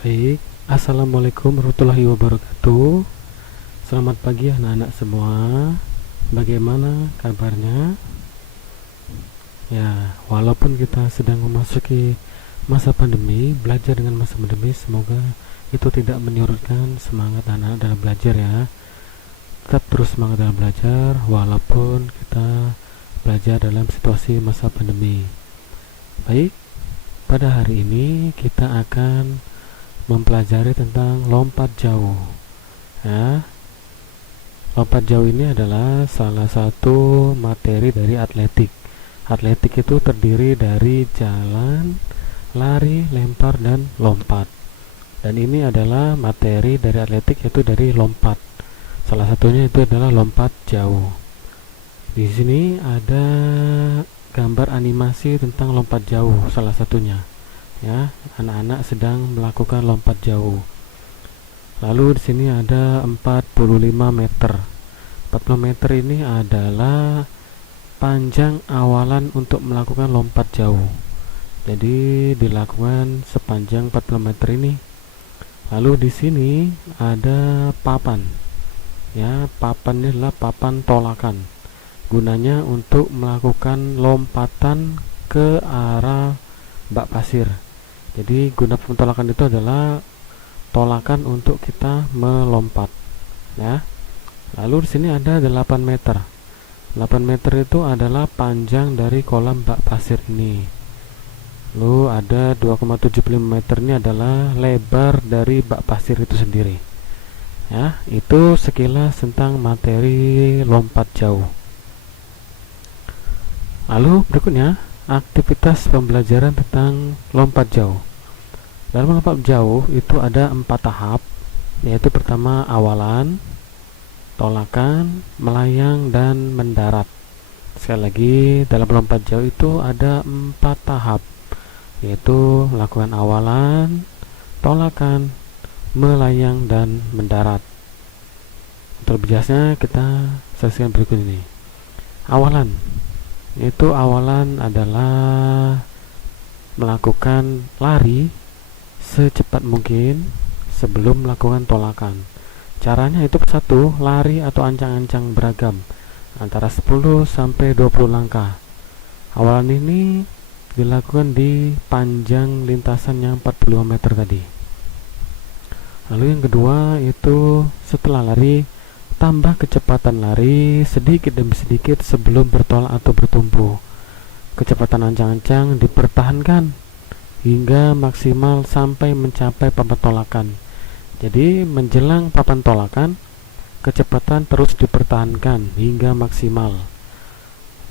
Baik, Assalamualaikum warahmatullahi wabarakatuh. Selamat pagi anak-anak semua. Bagaimana kabarnya? Ya, walaupun kita sedang memasuki masa pandemi, belajar dengan masa pandemi, semoga itu tidak menyurutkan semangat anak-anak dalam belajar ya. Tetap terus semangat dalam belajar walaupun kita belajar dalam situasi masa pandemi. Baik, pada hari ini kita akan mempelajari tentang lompat jauh ya. Lompat jauh ini adalah salah satu materi dari atletik. Atletik itu terdiri dari jalan, lari, lempar, dan lompat. Dan ini adalah materi dari atletik, yaitu dari lompat. Salah satunya itu adalah lompat jauh. Di sini ada gambar animasi tentang lompat jauh, salah satunya ya, anak-anak sedang melakukan lompat jauh. Lalu di sini ada 45 meter. 40 meter ini adalah panjang awalan untuk melakukan lompat jauh. Jadi dilakukan sepanjang 40 meter ini. Lalu di sini ada papan. Ya, papan ini adalah papan tolakan. Gunanya untuk melakukan lompatan ke arah bak pasir. Jadi guna pentolakan itu adalah tolakan untuk kita melompat ya. Lalu di sini ada 8 meter. 8 meter itu adalah panjang dari kolam bak pasir ini. Lalu ada 2,75 meter ini adalah lebar dari bak pasir itu sendiri. Ya, itu sekilas tentang materi lompat jauh. Lalu berikutnya aktivitas pembelajaran tentang lompat jauh. Dalam lompat jauh itu ada 4 tahap, yaitu pertama awalan, tolakan, melayang, dan mendarat. Sekali lagi, dalam lompat jauh itu ada 4 tahap, yaitu melakukan awalan, tolakan, melayang, dan mendarat. Untuk lebih jelasnya kita saksikan berikut ini. Awalan itu adalah melakukan lari secepat mungkin sebelum melakukan tolakan. Caranya itu satu, lari atau ancang-ancang beragam antara 10 sampai 20 langkah. Awalan ini dilakukan di panjang lintasan yang 45 meter tadi. Lalu yang kedua itu setelah lari, tambah kecepatan lari sedikit demi sedikit sebelum bertolak atau bertumpu. Kecepatan ancang-ancang dipertahankan hingga maksimal sampai mencapai papan tolakan. Jadi menjelang papan tolakan, kecepatan terus dipertahankan hingga maksimal.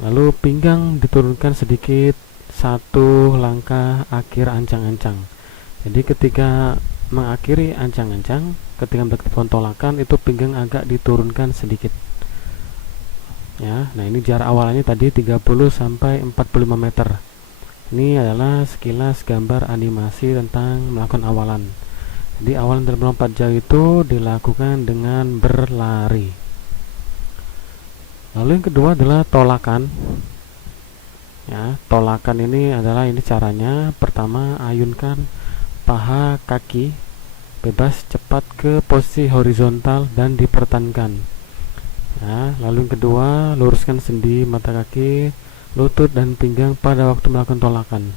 Lalu pinggang diturunkan sedikit satu langkah akhir ancang-ancang. Jadi ketika mengakhiri ancang-ancang, ketika melakukan tolakan itu pinggang agak diturunkan sedikit ya. Nah, ini jarak awalnya tadi 30 sampai 45 meter. Ini adalah sekilas gambar animasi tentang melakukan awalan. Jadi awalan dalam melompat jauh itu dilakukan dengan berlari. Lalu yang kedua adalah tolakan ya. Tolakan ini caranya. Pertama, ayunkan paha kaki bebas cepat ke posisi horizontal dan dipertahankan ya. Lalu yang kedua, luruskan sendi mata kaki, lutut, dan pinggang pada waktu melakukan tolakan.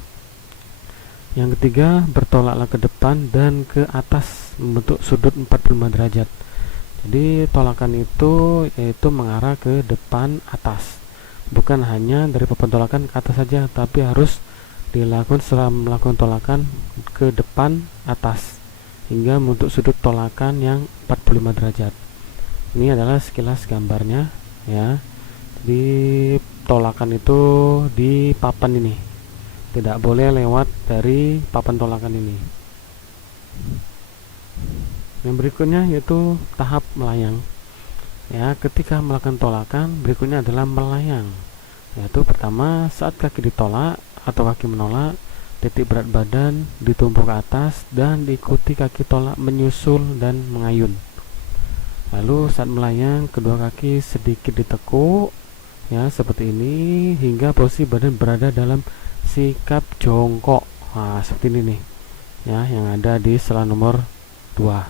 Yang ketiga, bertolaklah ke depan dan ke atas membentuk sudut 45 derajat. Jadi tolakan itu yaitu mengarah ke depan atas, bukan hanya dari papan tolakan ke atas saja, tapi harus dilakukan setelah melakukan tolakan ke depan atas hingga membentuk sudut tolakan yang 45 derajat. Ini adalah sekilas gambarnya ya. Di tolakan itu di papan ini, tidak boleh lewat dari papan tolakan ini. Yang berikutnya yaitu tahap melayang ya. Ketika melakukan tolakan, berikutnya adalah melayang, yaitu pertama saat kaki ditolak atau kaki menolak, titik berat badan ditumpuk ke atas dan diikuti kaki tolak menyusul dan mengayun. Lalu saat melayang, kedua kaki sedikit ditekuk ya, seperti ini, hingga posisi badan berada dalam sikap jongkok. Nah, seperti ini nih ya, yang ada di sela nomor 2.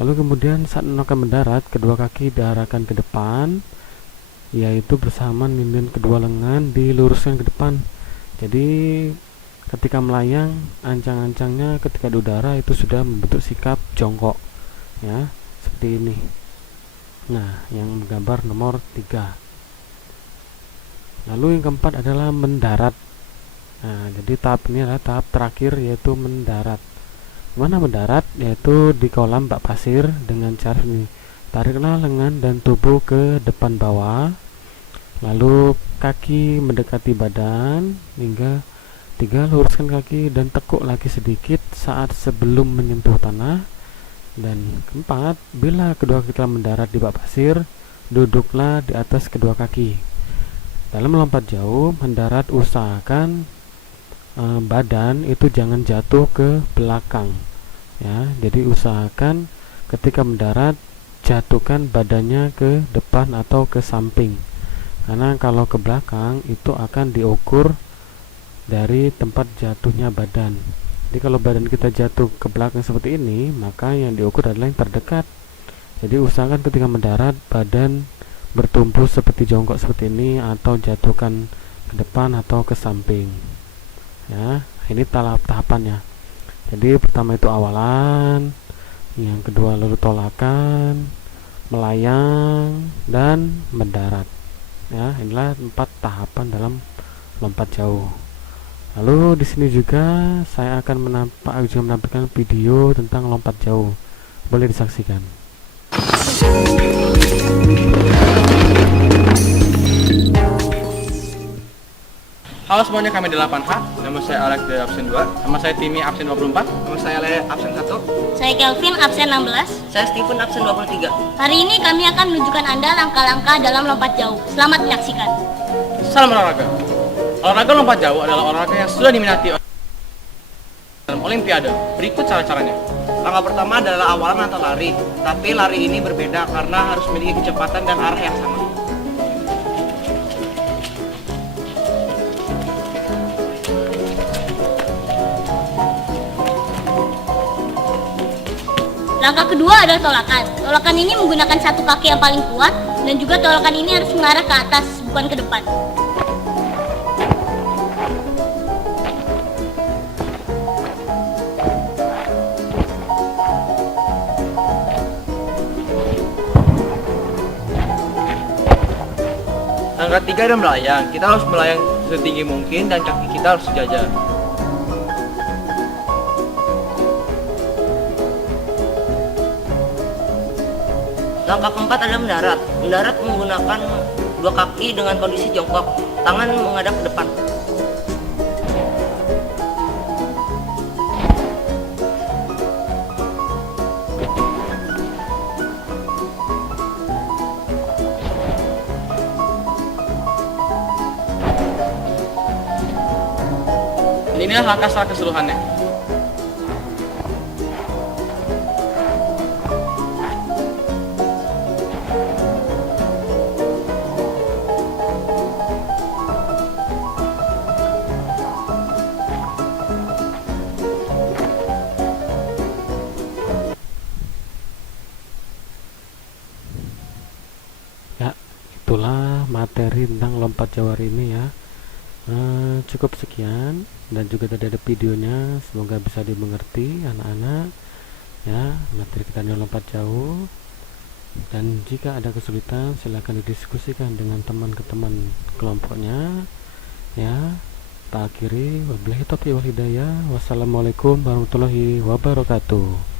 Lalu kemudian saat akan mendarat, kedua kaki diarahkan ke depan, yaitu bersamaan dengan kedua lengan diluruskan ke depan. Jadi ketika melayang, ancang-ancangnya ketika di udara itu sudah membentuk sikap jongkok, ya, seperti ini. Nah, yang gambar nomor 3. Lalu yang keempat adalah mendarat. Nah, jadi tahap ini adalah tahap terakhir, yaitu mendarat. Mana mendarat? Yaitu di kolam bak pasir dengan cara ini. Tariklah lengan dan tubuh ke depan bawah, lalu kaki mendekati badan hingga 3, luruskan kaki dan tekuk lagi sedikit saat sebelum menyentuh tanah. Dan keempat, bila kedua kaki telah mendarat di bak pasir, duduklah di atas kedua kaki. Dalam melompat jauh, mendarat usahakan badan itu jangan jatuh ke belakang, ya. Jadi usahakan ketika mendarat jatuhkan badannya ke depan atau ke samping, karena kalau ke belakang itu akan diukur dari tempat jatuhnya badan. Jadi kalau badan kita jatuh ke belakang seperti ini, maka yang diukur adalah yang terdekat. Jadi usahakan ketika mendarat badan bertumpu seperti jongkok seperti ini, atau jatuhkan ke depan atau ke samping, ya. Ini tahapannya. Jadi pertama itu awalan, yang kedua lalu tolakan, melayang, dan mendarat, ya. Inilah 4 tahapan dalam lompat jauh. Lalu di sini juga saya akan menampilkan video tentang lompat jauh. Boleh disaksikan. Halo semuanya, kami 8H. Nama saya Alex dari absen 2. Nama saya Timmy absen 24. Nama saya Le absen 1. Saya Kelvin absen 16. Saya Steven absen 23. Hari ini kami akan menunjukkan Anda langkah-langkah dalam lompat jauh. Selamat menyaksikan. Salam olahraga. Olahraga lompat jauh adalah olahraga yang sudah diminati dalam Olimpiade. Berikut cara-caranya. Langkah pertama adalah awalan atau lari. Tapi lari ini berbeda karena harus memiliki kecepatan dan arah yang sama. Langkah kedua adalah tolakan. Tolakan ini menggunakan satu kaki yang paling kuat, dan juga tolakan ini harus mengarah ke atas, bukan ke depan. Langkah 3 adalah melayang. Kita harus melayang setinggi mungkin dan kaki kita harus sejajar. Langkah keempat adalah mendarat. Mendarat menggunakan dua kaki dengan kondisi jongkok, tangan menghadap ke depan. Inilah langkah secara keseluruhannya. Ya, itulah materi tentang lompat jauh hari ini, ya. Cukup sekian, dan juga tadi ada videonya. Semoga bisa dimengerti anak-anak, ya, materi kita dalam lompat jauh. Dan jika ada kesulitan, silakan didiskusikan dengan teman ke teman kelompoknya, ya. Tak akhiri, wabillahi taufiq wal hidayah. Wassalamualaikum warahmatullahi wabarakatuh.